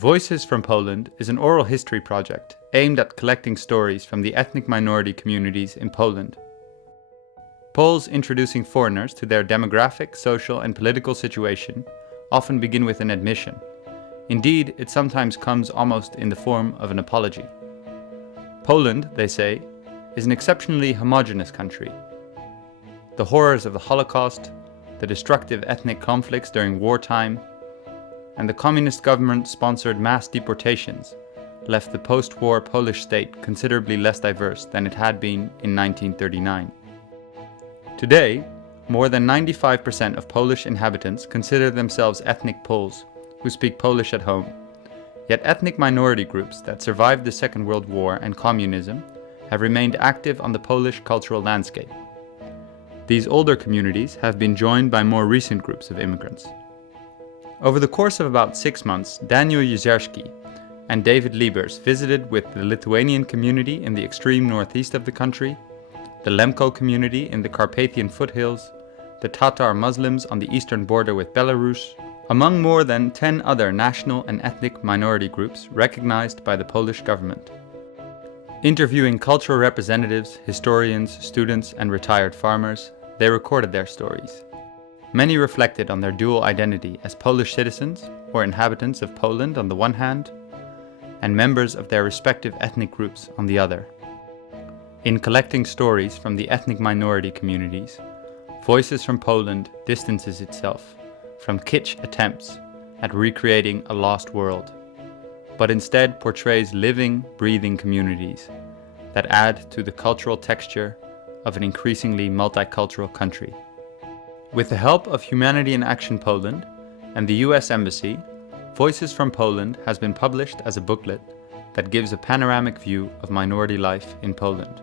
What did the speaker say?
Voices from Poland is an oral history project aimed at collecting stories from the ethnic minority communities in Poland. Poles introducing foreigners to their demographic, social and political situation often begin with an admission. Indeed, it sometimes comes almost in the form of an apology. Poland, they say, is an exceptionally homogeneous country. The horrors of the Holocaust, the destructive ethnic conflicts during wartime, and the communist government-sponsored mass deportations left the post-war Polish state considerably less diverse than it had been in 1939. Today, more than 95% of Polish inhabitants consider themselves ethnic Poles who speak Polish at home. Yet ethnic minority groups that survived the Second World War and communism have remained active on the Polish cultural landscape. These older communities have been joined by more recent groups of immigrants. Over the course of about 6 months, Daniel Jezierski and David Liebers visited with the Lithuanian community in the extreme northeast of the country, the Lemko community in the Carpathian foothills, the Tatar Muslims on the eastern border with Belarus, among more than 10 other national and ethnic minority groups recognized by the Polish government. Interviewing cultural representatives, historians, students, and retired farmers, they recorded their stories. Many reflected on their dual identity as Polish citizens or inhabitants of Poland on the one hand, and members of their respective ethnic groups on the other. In collecting stories from the ethnic minority communities, Voices from Poland distances itself from kitsch attempts at recreating a lost world, but instead portrays living, breathing communities that add to the cultural texture of an increasingly multicultural country. With the help of Humanity in Action Poland and the US Embassy, Voices from Poland has been published as a booklet that gives a panoramic view of minority life in Poland.